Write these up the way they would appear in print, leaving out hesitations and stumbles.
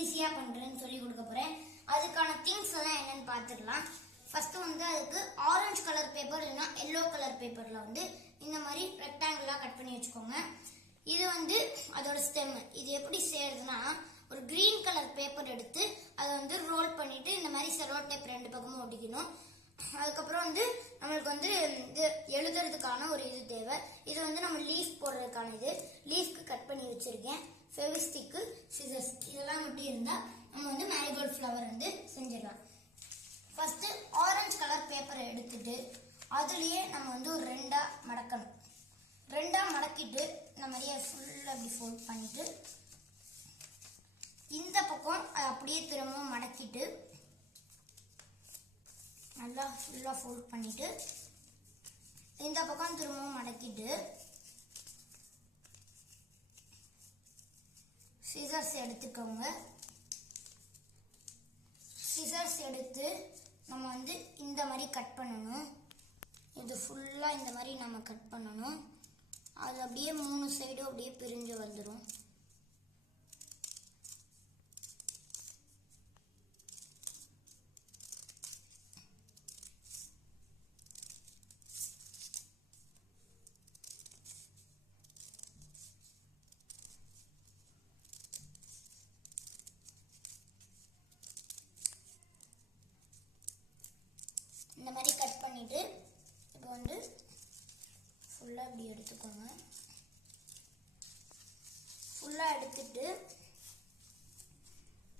ஈஸியாக பண்ணுறேன்னு சொல்லி கொடுக்க போகிறேன். அதுக்கான திங்ஸ் எல்லாம் என்னன்னு பார்த்துடலாம். ஃபர்ஸ்ட் வந்து அதுக்கு ஆரஞ்சு கலர் பேப்பர் இல்லைன்னா எல்லோ கலர் பேப்பரில் வந்து இந்த மாதிரி ரெக்டாங்கிளாக கட் பண்ணி வச்சுக்கோங்க. இது வந்து அதோட ஸ்டெம். இது எப்படி செய்யறதுன்னா, ஒரு கிரீன் கலர் பேப்பர் எடுத்து அதை வந்து ரோல் பண்ணிட்டு இந்த மாதிரி செலோ டேப் ரெண்டு பக்கமும் ஒட்டிக்கணும். அதுக்கப்புறம் வந்து நம்மளுக்கு வந்து இது எழுதுறதுக்கான ஒரு இது தேவை. இது வந்து நம்ம லீஃப் போடுறதுக்கான இது. லீஃப்க்கு கட் பண்ணி வச்சிருக்கேன். ஃபெவிஸ்டிக்கு, சிசர்ஸ் இதெல்லாம் மட்டும் இருந்தால் நம்ம வந்து மேரிகோல்ட் ஃப்ளவர் வந்து செஞ்சிடலாம். ஃபர்ஸ்ட் ஆரஞ்சு கலர் பேப்பரை எடுத்துட்டு அதுலயே நம்ம வந்து ஒரு ரெண்டா மடக்கணும். ரெண்டா மடக்கிட்டு இந்த மாதிரியே ஃபுல்லா அப்படி ஃபோல்ட் பண்ணிட்டு இந்த பக்கம் அப்படியே திரும்பவும் மடக்கிட்டு நல்லா ஃபுல்லா ஃபோல்ட் பண்ணிட்டு இந்த பக்கம் திரும்பவும் மடக்கிட்டு சிசர்ஸ் எடுத்துக்கோங்க. சிசர்ஸ் எடுத்து நம்ம வந்து இந்த மாதிரி கட் பண்ணணும். இது ஃபுல்லா இந்த மாதிரி நம்ம கட் பண்ணணும். அது அப்படியே மூணு சைடும் அப்படியே பிரிஞ்சு வந்துடும். இந்த மாதிரி கட் பண்ணிட்டு இப்போ வந்து ஃபுல்லா இப்படி எடுத்துக்கோங்க. ஃபுல்லா எடுத்துட்டு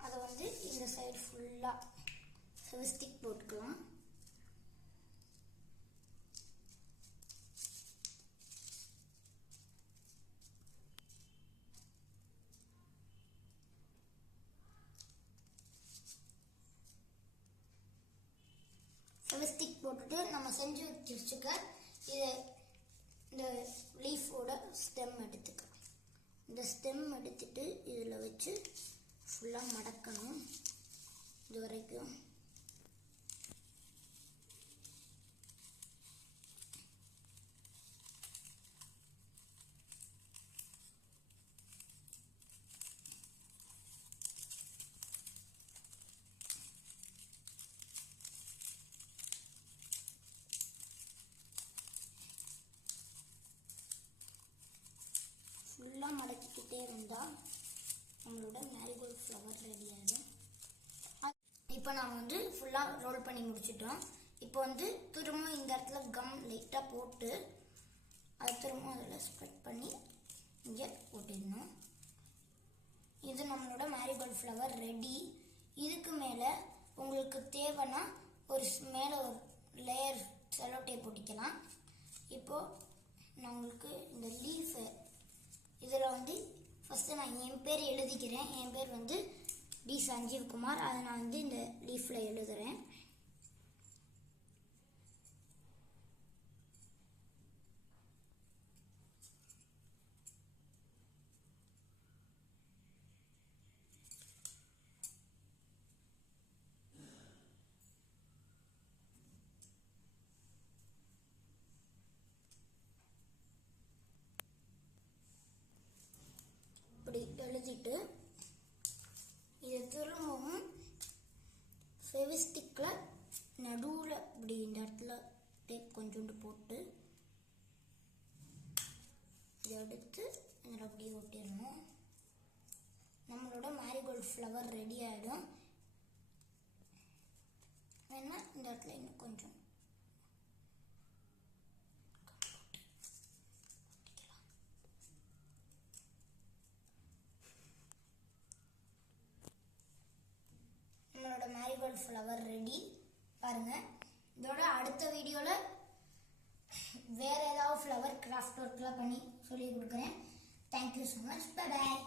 அதை வந்து இந்த சைடு ஃபுல்லா ஃபெவிஸ்டிக் போட்டுக்கலாம். ஃபெவிஸ்டிக் போட்டுட்டு நம்ம செஞ்சு வச்சுக்க இதை இந்த லீஃபோட ஸ்டெம் எடுத்துக்கலாம். இந்த ஸ்டெம் எடுத்துட்டு இதில் வச்சு ஃபுல்லாக மடக்கணும். இது வரைக்கும் ஃபுல்லாக மடக்கிக்கிட்டே இருந்தால் நம்மளோட மேரிகோல்ட் ஃப்ளவர் ரெடி ஆகிடும். இப்போ நாம் வந்து ஃபுல்லாக ரோல் பண்ணி முடிச்சிட்டோம். இப்போ வந்து திரும்ப இந்த இடத்துல கம் லைட்டாக போட்டு அது திரும்ப அதில் ஸ்ப்ரெட் பண்ணி இங்கே போட்டிடணும். இது நம்மளோட மேரிகோல்ட் ஃப்ளவர் ரெடி. இதுக்கு மேலே உங்களுக்கு தேவைன்னா ஒரு மேலே ஒரு லேயர் செலோ டேப் போட்டிக்கலாம். இப்போது நான் உங்களுக்கு இந்த லீஃபு இதில் வந்து ஃபஸ்ட்டு நான் என் பேர் எழுதிக்கிறேன். என் பேர் வந்து டி சஞ்சீவ் குமார். அதை நான் வந்து இந்த லீஃபில் எழுதுகிறேன். இப்படி எழுதிட்டு இதை திரும்பவும் ஃபெவிஸ்டிக்கில் நடுவில் இப்படி இந்த இடத்துல டேப் கொஞ்சோண்டு போட்டு இதை எடுத்து இதில் அப்படியே ஒட்டிடணும். நம்மளோட மேரிகோல்ட் ஃப்ளவர் ரெடி ஆகிடும். வேணா இந்த இடத்துல இன்னும் கொஞ்சம் நம்மளோட மேரிகோல்ட் ஃப்ளவர் ரெடி. பாருங்க. இதோட அடுத்த வீடியோவில் வேற ஏதாவது ஃப்ளவர் கிராஃப்ட் ஒர்க்லாம் பண்ணி சொல்லி கொடுக்குறேன். Thank you so much. Bye bye.